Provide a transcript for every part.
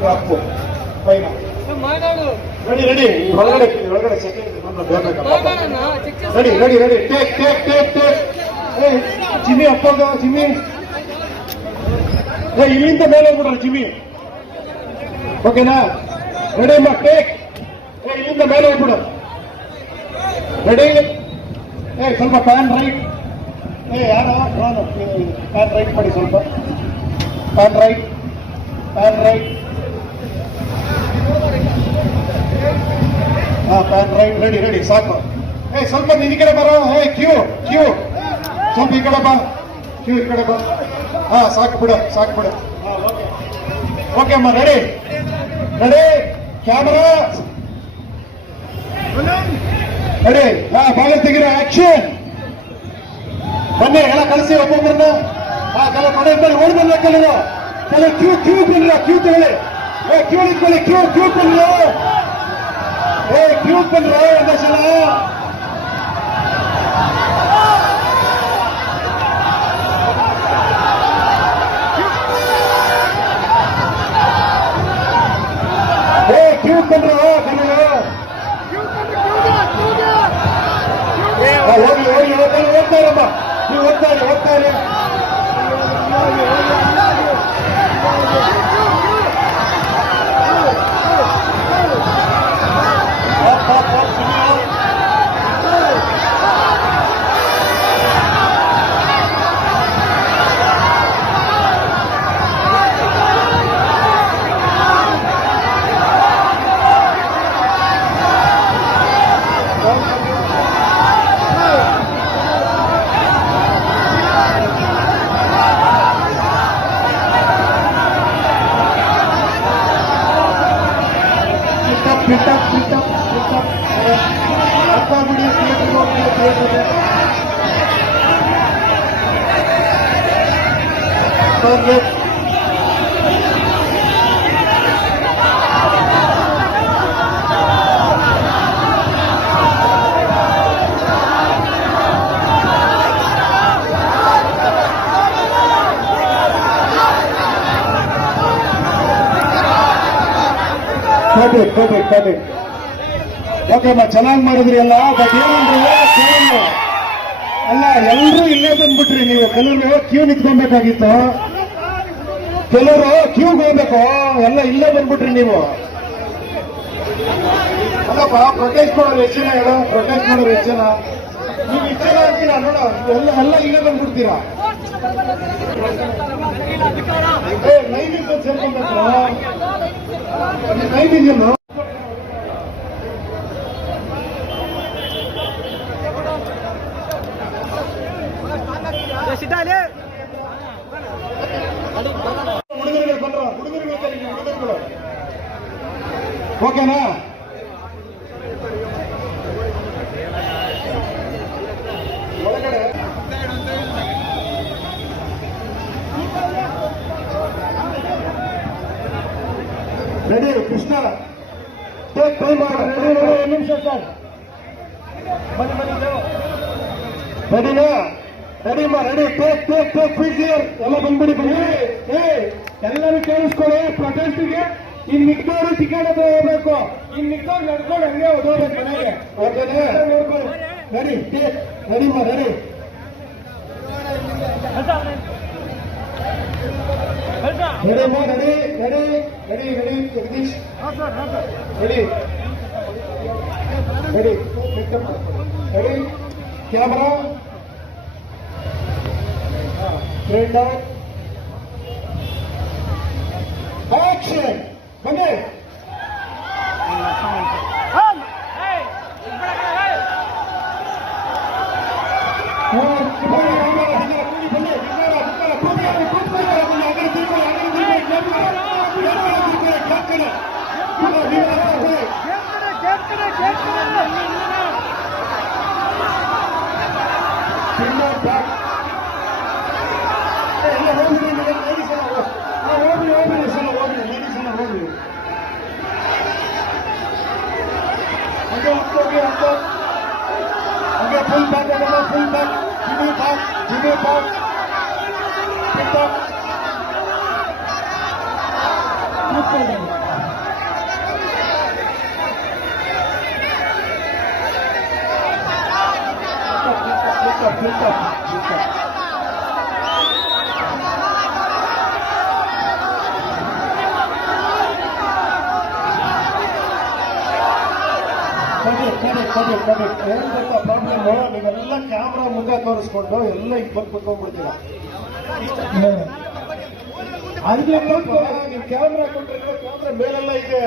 ಒಂದು ಹತ್ತು ಪೈನ ready ready. ಒಳಗಡೆ ಒಳಗಡೆ second ready ready ready. Take take take take. Jimmy ಅಪ್ಪ ಜಿಮ್ಮಿ. ಇಲ್ಲಿಂದ ಮೇಲೆ ಹೋಗ್ಬಿಡ್ರಿ ಜಿಮ್ಮಿ. ಓಕೆನಾ? ರೆಡಿ ಅಮ್ಮ ಟೇಕ್. ಇಲ್ಲಿಂದ ಮೇಲೆ ಹೋಗ್ಬಿಡು. ರೆಡಿ? ಏ ಸ್ವಲ್ಪ ಪ್ಯಾನ್ ರೈಟ್. ಏ ಯಾರು? ಪ್ಯಾನ್ ರೈಟ್ ಮಾಡಿ ಸ್ವಲ್ಪ. Pan right. Pan right. ಹಾ ಪ್ಯಾನ್ ರೈಟ್ ರೆಡಿ ರೆಡಿ ಸಾಕು ಏ ಸ್ವಲ್ಪ ನೀನ್ ಈ ಕಡೆ ಬರೋ ಏ ಕ್ಯೂ ಕ್ಯೂ ಸ್ವಲ್ಪ ಈ ಕಡೆ ಬಾ ಕ್ಯೂ ಈ ಕಡೆ ಬಾ ಹಾ ಸಾಕು ಬಿಡು ಸಾಕು ಬಿಡು ಹಾ ಓಕೆ ಓಕೆ ಅಮ್ಮ ರೆಡಿ ರೆಡಿ ಕ್ಯಾಮರಾ ರೆಡಿ ಹಾ ಭಾಗ ತೆಗಿರ ಆಕ್ಷನ್ ಬನ್ನಿ ಎಲ್ಲ ಕಳಿಸಿ ಒಬ್ಬೊಬ್ಬರನ್ನ ಹಾ ಕೆಲವು ಕಡೆ ಇದ್ದಲ್ಲಿ ಓಡಿ ಬಂದ ಕೆಲವು ಕೆಲವು ಕ್ಯೂ ಕ್ಯೂ ಬನ್ನಿಲ್ಲ ಕ್ಯೂ ತಗೊಳ್ಳಿ ಏ ಕ್ಯೂ ನಿಂತ್ಕೊಳ್ಳಿ ಕ್ಯೂ ಕ್ಯೂ ಬನ್ನಿ ஏய் மியூட் பண்ற என்ன சொல்ல ஏய் மியூட் பண்ற கண்ணு. ஓடி ஓடி ஓட்டாரு ஓட்டாரம்மா நீ ஓட்டாரு ஓட்டாரு Target. ಪರ್ಫೆಕ್ಟ್ ಪರ್ಫೆಕ್ಟ್ ಓಕೆ ಅಮ್ಮ, ಚೆನ್ನಾಗಿ ಮಾಡಿದ್ರಿ ಅಲ್ಲ? ಬಟ್ ಏನಂದ್ರೆ ಅಲ್ಲ ಎಲ್ಲರೂ ಇಲ್ಲೇ ಬಂದ್ಬಿಟ್ರಿ ನೀವು. ಕೆಲವರು ಕ್ಯೂ ನಿಂತ್ಕೊಬೇಕಾಗಿತ್ತು. ಕೆಲವರು ಕ್ಯೂಗೆ ಹೋಗ್ಬೇಕು ಎಲ್ಲ ಇಲ್ಲೇ ಬಂದ್ಬಿಟ್ರಿ ನೀವು ಅಲ್ಲಪ್ಪ ಪ್ರೊಟೆಸ್ಟ್ ಮಾಡೋರು ಎಷ್ಟು ಜನ ಹೇಳು ಪ್ರೊಟೆಸ್ಟ್ ಮಾಡೋರು ಎಷ್ಟು ಜನ ನೀವು ಇಷ್ಟು ಜನ ಅಂತೀರಾ ನೋಡ ಎಲ್ಲ ಎಲ್ಲ ಇಲ್ಲೇ ಬಂದ್ಬಿಡ್ತೀರಾ ಏ ನೈಮಿಂದ ಸೇರ್ಕೊಬೇಕು ನೈಮಿಂದ ಹುಡುಗರುಗಳು ಓಕೆನಾ ರೆಡಿ ಕೃಷ್ಣ. ಟೇಕ್ ಟೈಮ್ ಒಂದು ನಿಮಿಷ ಸರ್ ಬನ್ನಿ ಬನ್ನಿ ರೆಡಿನಾ ರೆಡಿ ಮಾ ready take take take quick ಎಲ್ಲ ಬಂದ್ಬಿಡಿ ಬನ್ನಿ ಏ ಎಲ್ಲರೂ ಕೇಳಿಸ್ಕೊಳ್ಳಿ ಪ್ರೊಟೆಸ್ಟ್ಗೆ ಇನ್ ಮಿಕ್ದವರು ಟಿಕೆಟ್ ಹತ್ರ ಹೋಗ್ಬೇಕು ಇನ್ ಮಿಕ್ದವ್ರು ನಡ್ಕೊಂಡು ಹಂಗೆ ಹೋಗ್ಬೇಕು ಮನೆಗೆ ಓಕೆನಾ ನೋಡ್ಕೊಳ್ಳಿ ರೆಡಿ ಟೇಕ್ ರೆಡಿ ಮಾ ರೆಡಿ ರೆಡಿ ಮಾ ready ready ready ready Jagadish ready ready ready camera straight out action মানে Back. ಕರೆಕ್ಟ್ ಕರೆಕ್ಟ್ ಏನ್ ಗೊತ್ತಾ ಪ್ರಾಬ್ಲಮ್ ನೀವೆಲ್ಲ ಕ್ಯಾಮ್ರಾ ಮುಖ ತೋರಿಸ್ಕೊಂಡು ಎಲ್ಲ ಈಗ ಬಂದು ಕುತ್ಕೊಂಡ್ಬಿಡ್ತೀರಾ. ಅದಕ್ಕೆ ಸ್ವಲ್ಪ ನೀವು ಕ್ಯಾಮ್ರಾ ಕೊಟ್ಟಿರೋ ಕ್ಯಾಮ್ರಾ ಮೇಲೆಲ್ಲ ಇದೆ.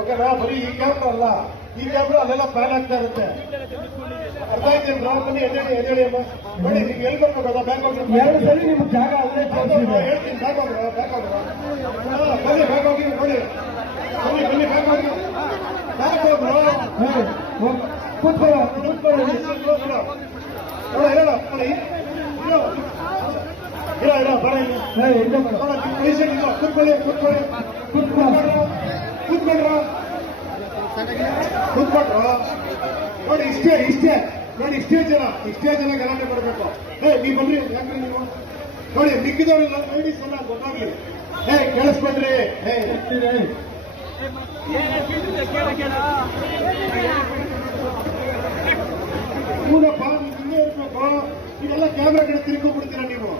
ಓಕೆನಾ? ಬರೀ ಈ ಕ್ಯಾಮ್ರಾ ಅಲ್ಲ. ಈ ಕ್ಯಾಮ್ರಾ ಅಲ್ಲೆಲ್ಲ ಪ್ಯಾನ್ ಆಗ್ತಾ ಇರುತ್ತೆ. ಅರ್ಥ ಆಯ್ತು ನಾವು ಬನ್ನಿ ಎದ್ದೇಳಿ ಎದ್ದೇಳಿ ಅಮ್ಮ. ಬನ್ನಿ ನೀವು ಎಲ್ಲಿ ಬರ್ಬೇಕು ಬ್ಯಾಂಕ್ ಎರಡು ಸಲ ನಿಮ್ಗೆ ಜಾಗ ಅಲ್ಲೇ ಹೇಳ್ತೀನಿ. ಬ್ಯಾಂಕ್ ಹೋಗ್ರ ಬ್ಯಾಂಕ್ ಹೋಗ್ರ ಬನ್ನಿ ಬ್ಯಾಂಕ್ ಹೋಗಿ ನೋಡಿ ಬನ್ನಿ ಬನ್ನಿ ಬ್ಯಾಂಕ್ ಹೋಗಿ ಬ್ಯಾಂಕ್ ಹೋಗ್ರು ಕೂತ್ಕೊಳ್ಳೋ ಕೂತ್ಕೊಳ್ಳಿ. ಇಲ್ಲ. ಇಲ್ಲ ಬರ ಇಲ್ಲ. ಕೂತ್ಕೊಳ್ಳಿ ಕೂತ್ಕೊಳ್ಳಿ. ಕೂತ್ಕೊಳ್ಳೋ ಕೂತ್ಕೊಂಡ್ರ? ಕೂತ್ಕೊಂಡ್ರ? ನೋಡಿ ಇಷ್ಟೇ ಇಷ್ಟೇ. ನೋಡಿ ಇಷ್ಟೇ ಜನ ಇಷ್ಟೇ ಜನ ಗಲಾಟೆ ಮಾಡಬೇಕು. ಏ ನೀ ಬನ್ರಿ ಯಾಕ್ರಿ ನೀವು? ನೋಡಿ ಮಿಕ್ಕಿದವರು ಲೇಡೀಸ್ ಎಲ್ಲ ಗೊತ್ತಾಗ್ಲಿ. ಏ ಕೇಳಿಸ್ಕೊಂಡ್ರಿ. ಏ. ಹೂನಪ್ಪ ನೀವು ಇಲ್ಲೇ ಇರ್ಬೇಕು ನೀವೆಲ್ಲ ಕ್ಯಾಮ್ರಾ ಕಡೆ ತಿರ್ಕೊಂಡ್ಬಿಡ್ತೀರಾ ನೀವು?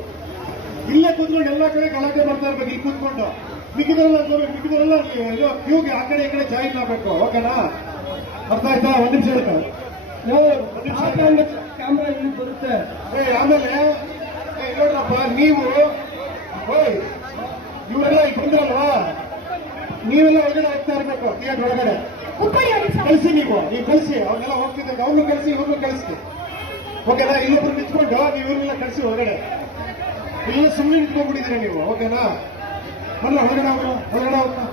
ಇಲ್ಲೇ ಕೂತ್ಕೊಂಡು ಎಲ್ಲ ಕಡೆ ಗಲಾಟೆ ಮಾಡ್ತಾ ಇರ್ಬೇಕು ಇಲ್ಲಿ ಕೂತ್ಕೊಂಡು. ಮಿಕ್ಕಿದರೆಲ್ಲ ಮಿಕ್ಕಿದರೆಲ್ಲ ಕ್ಯೂಗೆ ಆ ಕಡೆ ಈ ಕಡೆ ಜಾಯಿನ್ ಆಗ್ಬೇಕು ಓಕೆನಾ? ಅರ್ಥ ಆಯ್ತಾ? ಒಂದ್ ನಿಮಿಷ ಕ್ಯಾಮ್ರಾ ಇಲ್ಲಿ ಬರುತ್ತೆ. ಏ ಆಮೇಲೆ ಏ ನೋಡ್ರಪ್ಪ ನೀವು ಓಯ್ ಇವರೆಲ್ಲ ಬಂದ್ರಲ್ವಾ? ನೀವೆಲ್ಲ ಒಳಗಡೆ ಹೋಗ್ತಾ ಇರ್ಬೇಕು ಥಿಯೇಟರ್ ಒಳಗಡೆ. ಕಳಿಸಿ ನೀವು ನೀವು ಕಳಿಸಿ. ಅವ್ರನ್ನೆಲ್ಲ ಹೋಗ್ತಿದ್ದಾಗ ಅವ್ರನ್ನೂ ಕಳಿಸಿ ಇವ್ರನ್ನ ಕಳಿಸಿ ಓಕೆನಾ? ಇಲ್ಲೊಬ್ರು ನಿಂತ್ಕೊಂಡು, ನೀವು ಇವ್ರನ್ನೆಲ್ಲ ಕಳಿಸಿ ಹೊರಗಡೆ. ಇಲ್ಲ ಸುಮ್ಮನೆ ನಿಂತ್ಕೊಂಡ್ಬಿಟ್ಟಿದ್ದೀರಿ ನೀವು, ಓಕೆನಾ? ಬಲ್ಲ ಹೊರಗಡೆ ಅವರು ಹೊರಗಡೆ ಹೋಗ್ತಾ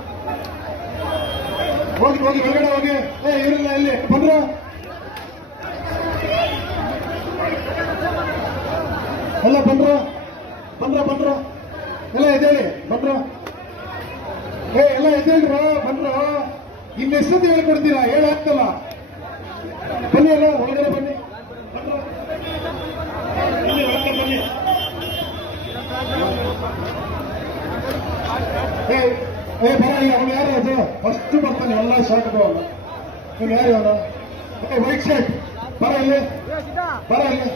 ಹೋಗಿ ಹೋಗಿ, ಹೊರಗಡೆ ಹೋಗಿ. ಏ, ಇವರೆಲ್ಲ ಇಲ್ಲಿ ಬಂದ್ರು? ಎಲ್ಲ ಬಂದ್ರು? ಬಂದ್ರ ಬಂದ್ರ? ಎಲ್ಲ ಎದ್ದೇಳಿ, ಬಂದ್ರು? ಏ, ಎಲ್ಲ ಎದ್ದೇಳ್ರು, ಬಂದ್ರು? ಇನ್ನೆಷ್ಟೊತ್ತು ಹೇಳ್ಕೊಡ್ತೀರಾ? ಹೇಳಾಗ್ತಲ್ಲ ಬನ್ನಿ ಅಲ್ಲ ಒಳಗಡೆ ಬನ್ನಿ. ಏ ಬರ ಅವನು ಯಾರು ಅದು? ಫಸ್ಟ್ ಬರ್ತಾನೆ, ಎಲ್ಲ ಶಾರ್ಟ್ ಅವನು ನೀನು ಯಾರು ಅವನು ಏ ವೈಟ್ ಶರ್ಟ್ ಬರ ಇಲ್ಲಿ. ಬರ ಇಲ್ಲಿ.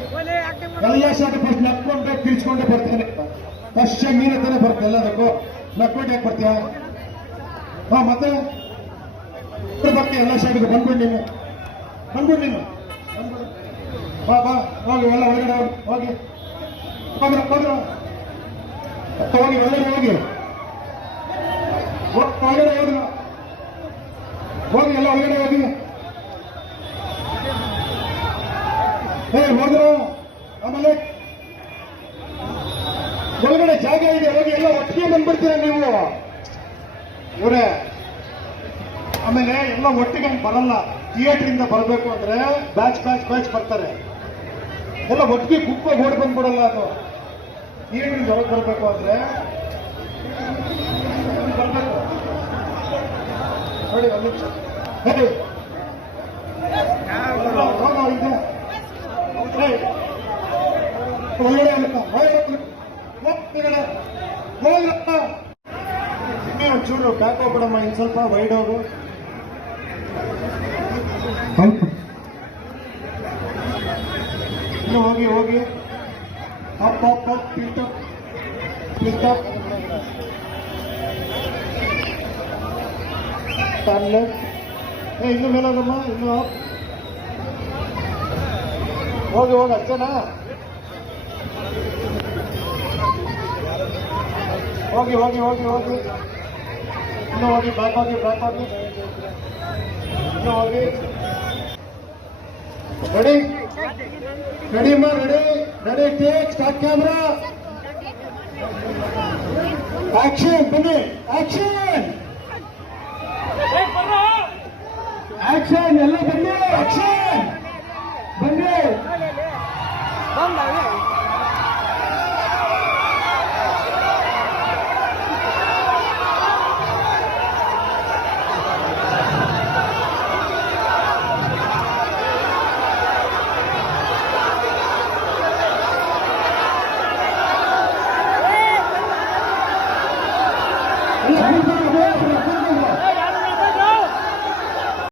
ಎಲ್ಲ ಶಾರ್ಟ್ ಫಸ್ಟ್ ನಕ್ಕೊಂಡು ತಿರ್ಚ್ಕೊಂಡೆ ಬರ್ತಾನೆ. ಫಸ್ಟ್ ನೀನ ತಾನೇ ಬರುತ್ತೆ, ಎಲ್ಲದಕ್ಕೂ. ನಕ್ಕೊಂಡು ಯಾಕೆ ಬರ್ತೀಯ? ಹಾ, ಮತ್ತೆ? ಮತ್ತೆ ಬರ್ತೀಯ ಎಲ್ಲ ಶಾರ್ಟ್ಗೆ ಬಂದ್ಬಿಡು ನೀನು ಬಂದ್ಬಿಡು ನೀನು ಬಂದ್ಬಿಡು. ಬಾ ಬಾ ಹೋಗಿ ಎಲ್ಲ ಒಳಗಡೆ ಹೋಗಿ ಹೋಗ್ರ ಹೋಗ್ರ ಹೋಗಿ ಒಳಗಡೆ ಹೋಗಿ ಹೋ- ಒಳಗಡೆ ಹೋಗಿ ಹೋಗಿ ಎಲ್ಲ ಒಳಗಡೆ ಹೋಗಿ ಏ ಹೋದ್ರು ಆಮೇಲೆ ಒಳಗಡೆ ಜಾಗ ಇದೆ ಹೋಗಿ ಎಲ್ಲ ಒಟ್ಟಿಗೆ ಬಂದ್ಬಿಡ್ತೀರ ನೀವು ಇವರೇ ಆಮೇಲೆ ಎಲ್ಲ ಒಟ್ಟಿಗೆ ಹಂಗೆ ಬರಲ್ಲ. ಥಿಯೇಟರ್ ಇಂದ ಬರಬೇಕು ಅಂದ್ರೆ ಬ್ಯಾಚ್ ಬ್ಯಾಚ್ ಬ್ಯಾಚ್ ಬರ್ತಾರೆ. ಎಲ್ಲ ಒಟ್ಟಿಗೆ ಕುಪ್ಪ ಓಡಿ ಬಂದ್ಬಿಡಲ್ಲ ಅದು. ಥಿಯೇಟರ್ ಹೊರಗೆ ಬರಬೇಕು ಅಂದ್ರೆ ಬರ್ಬೇಕು. ನೋಡಿ, ಒಂದು ನಿಮಿಷ. ಹೇಳಿ ಹೋಗೋ 아이고. 여기 여기 업업업 빌떡 빌떡 땀렛 야 일로 매라 그마 일로 여기 여기 왔잖아 여기 여기 여기 여기 일로 여기 말박이 말박이 일로 여기 ರೆಡಿ ರೆಡಿ ಅಮ್ಮ ready ready take start camera action ಬನ್ನಿ ಆಕ್ಷನ್ ಆಕ್ಷನ್ ಎಲ್ಲ ಬನ್ನಿ ಆಕ್ಷನ್ ಬನ್ನಿ